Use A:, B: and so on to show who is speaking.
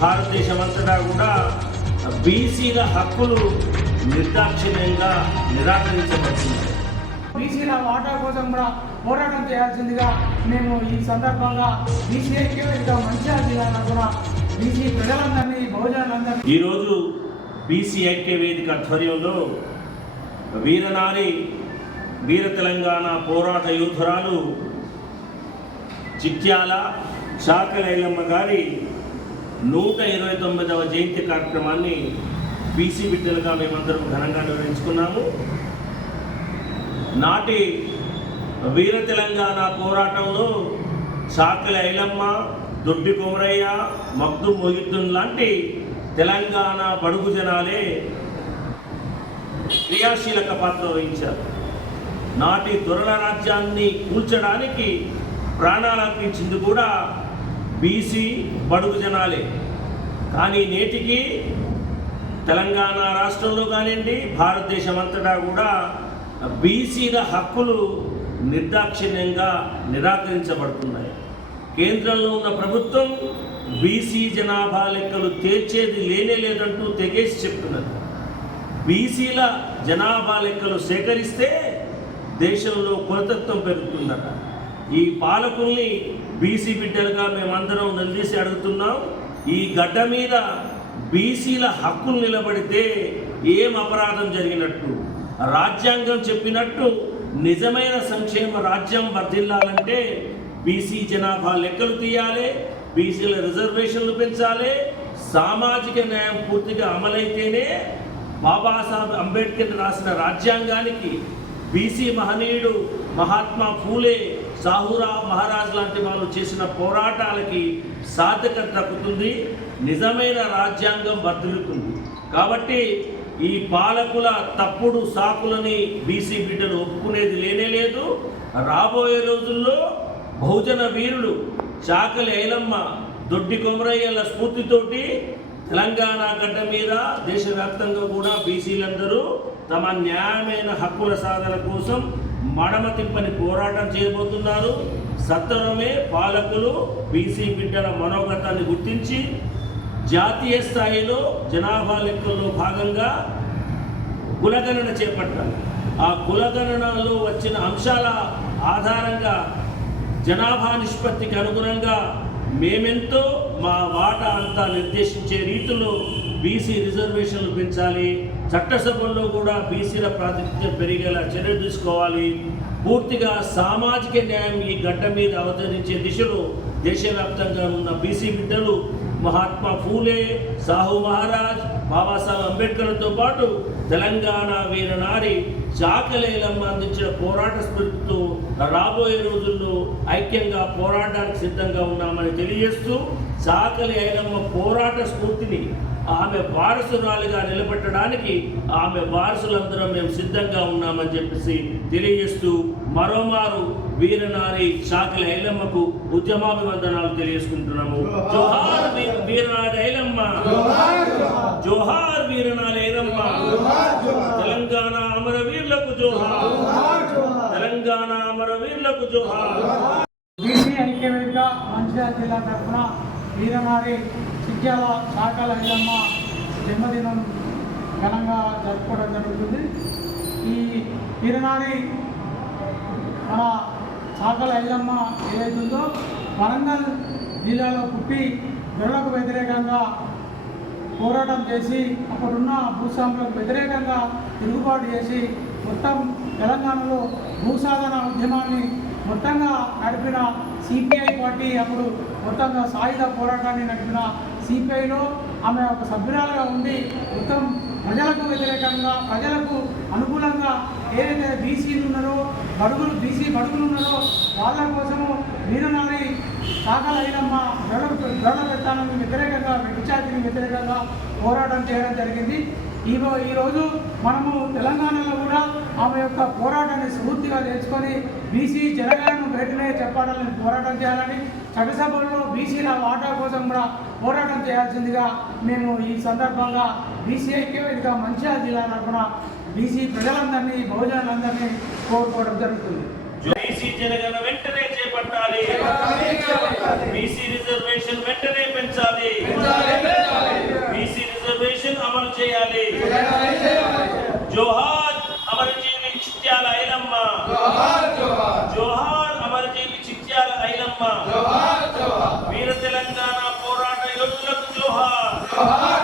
A: భారతదేశం అంతటా కూడా బీసీల హక్కులు నిర్దాక్షిణ్యంగా నిరాకరించబడుతున్నాయి.
B: బీసీల వాటా కోసం కూడా పోరాటం చేయాల్సిందిగా మేము ఈ సందర్భంగా బీసీ ఐక్యవేదిక మంచిర్యాల జిల్లా తరఫున బీసీ ప్రజలందరినీ బహుజనులందరినీ
A: ఈరోజు బీసీ ఐక్య వేదిక ఆధ్వర్యంలో వీరనారి వీర తెలంగాణ పోరాట యోధురాలు చిట్యాల శాఖలైలమ్మ గారి నూట ఇరవై తొమ్మిదవ జయంతి కార్యక్రమాన్ని బీసీ బిడ్డలుగా మేమందరం ఘనంగా నిర్వహించుకున్నాము. నాటి వీర తెలంగాణ పోరాటంలో చాకలి ఐలమ్మ దొడ్డి కుమరయ్య మగ్దు మొహిద్దున్ లాంటి తెలంగాణ బడుగు జనాలే క్రియాశీలక పాత్ర వహించారు. నాటి దొరల రాజ్యాన్ని కూల్చడానికి ప్రాణాలు అర్పించింది కూడా బీసీ బడుగు జనాలే. కానీ నేటికి తెలంగాణ రాష్ట్రంలో కానివ్వండి భారతదేశం అంతటా కూడా బీసీల హక్కులు నిర్దాక్షిణ్యంగా నిరాకరించబడుతున్నాయి. కేంద్రంలో ఉన్న ప్రభుత్వం బీసీ జనాభా లెక్కలు తీర్చేది లేనే లేదంటూ తెగేసి చెప్తున్నది. బీసీల జనాభా లెక్కలు సేకరిస్తే దేశంలో కులతత్వం పెరుగుతుందట. ఈ పాలకుల్ని బీసీ బిడ్డలుగా మేమందరం నిలదీసి అడుగుతున్నాం ఈ గడ్డ మీద బీసీల హక్కులు నిలబడితే ఏం అపరాధం జరిగినట్టు? రాజ్యాంగం చెప్పినట్టు నిజమైన సంక్షేమ రాజ్యం వర్ధిల్లాలంటే బీసీ జనాభా లెక్కలు తీయాలి బీసీల రిజర్వేషన్లు పెంచాలి సామాజిక న్యాయం పూర్తిగా అమలైతేనే బాబాసాహెబ్ అంబేద్కర్ రాసిన రాజ్యాంగానికి బీసీ మహనీయుడు మహాత్మా ఫూలే సాహురా మహారాజ్ లాంటి వాళ్ళు చేసిన పోరాటాలకి సార్థకత తగ్గుతుంది నిజమైన రాజ్యాంగం వర్ధిల్లుతుంది. కాబట్టి ఈ పాలకుల తప్పుడు సాకులని బీసీ బిడ్డలు ఒప్పుకునేది లేనే లేదు. రాబోయే రోజుల్లో బహుజన వీరులు చాకలి ఐలమ్మ దొడ్డి కొమరయ్యల స్ఫూర్తితోటి తెలంగాణ గడ్డ మీద దేశవ్యాప్తంగా కూడా బీసీలందరూ తమ న్యాయమైన హక్కుల సాధన కోసం మడమ తిప్పని పోరాటం చేయబోతున్నారు. సత్వరమే పాలకులు బీసీ బిడ్డల మనోగతాన్ని గుర్తించి జాతీయ స్థాయిలో జనాభా లెక్కల్లో భాగంగా కులగణన చేపట్టాలి. ఆ కులగణనలో వచ్చిన అంశాల ఆధారంగా జనాభా నిష్పత్తికి అనుగుణంగా మేమెంతో మా వాటా అంతా నిర్దేశించే రీతిలో బీసీ రిజర్వేషన్లు పెంచాలి. చట్టసభల్లో కూడా బీసీల ప్రాతినిధ్యం పెరిగేలా చర్యలు తీసుకోవాలి. పూర్తిగా సామాజిక న్యాయం ఈ గడ్డ మీద అవతరించే దిశలో దేశవ్యాప్తంగా ఉన్న బీసీ బిడ్డలు మహాత్మా ఫూలే సాహు మహారాజ్ బాబాసాహెబ్ అంబేద్కర్తో పాటు తెలంగాణ వీరనారి చాకలేలమ్మ అందించిన పోరాట స్ఫూర్తితో రాబోయే రోజుల్లో ఐక్యంగా పోరాటానికి సిద్ధంగా ఉన్నామని తెలియజేస్తూ చాకలి ఐలమ్మ పోరాట స్ఫూర్తిని ఆమె వారసురాలిగా నిలబెట్టడానికి ఆమె వారసులందరం మేము సిద్ధంగా ఉన్నామని చెప్పేసి తెలియజేస్తూ మరోమారు వీరనారి చాకలి ఐలమ్మకు ఉద్యమాభివందనాలు తెలియజేసుకుంటున్నాము. జోహార్ వీరనారి ఐలమ్మ. జోహార్ వీరనారి ఐలమ్మ తెలంగాణ అమరవీరులకు జోహార్. తెలంగాణ అమరవీరులకు జోహార్.
B: బీసీ ఐక్యవేదిక మంచిర్యాల జిల్లా తరఫున వీరనారి చిట్యాల శాఖల ఐలమ్మ జన్మదినం ఘనంగా జరుపుకోవడం జరుగుతుంది. ఈ వీరనారి మన శాఖల ఐలమ్మ ఏదైతుందో వరంగల్ జిల్లాలో పుట్టి దొరలకు వ్యతిరేకంగా పోరాటం చేసి అక్కడున్న భూస్వాములకు వ్యతిరేకంగా తిరుగుబాటు చేసి మొత్తం తెలంగాణలో భూసాధన ఉద్యమాన్ని మొత్తంగా నడిపిన సిపిఐ పార్టీ అప్పుడు మొత్తంగా సాయుధ పోరాటాన్ని నడిపిన సిపిఐలో ఆమె ఒక సభ్యురాలుగా ఉండి మొత్తం ప్రజలకు వ్యతిరేకంగా ప్రజలకు అనుకూలంగా ఏదైతే బీసీలు ఉన్నారో బడుగులు బీసీ బడుగులు ఉన్నారో వాళ్ళ కోసము వీరనారి శాఖల అయినమ్మ దొడ దొడ పెత్తానికి వ్యతిరేకంగా వెటిచాతికి వ్యతిరేకంగా పోరాటం చేయడం జరిగింది. ఈరో ఈరోజు మనము తెలంగాణలో కూడా ఆమె యొక్క పోరాటాన్ని స్ఫూర్తిగా నేర్చుకొని బీసీ జనగణను వెంటనే చెప్పాలని పోరాటం చేయాలని చట్టసభల్లో బీసీల వాటా కోసం కూడా పోరాటం చేయాల్సిందిగా మేము ఈ సందర్భంగా బీసీ ఐక్యవేదిక మంచిర్యాల జిల్లా తరఫున బీసీ ప్రజలందరినీ బహుజనులందరినీ కోరుకోవడం జరుగుతుంది.
A: బీసీ జనగణ వెంటనే చేపట్టాలి. జోహార్ అమరజీవి చిత్యాల ఐలమ్మ. వీర తెలంగాణ పోరాట యోధులకు జోహార్.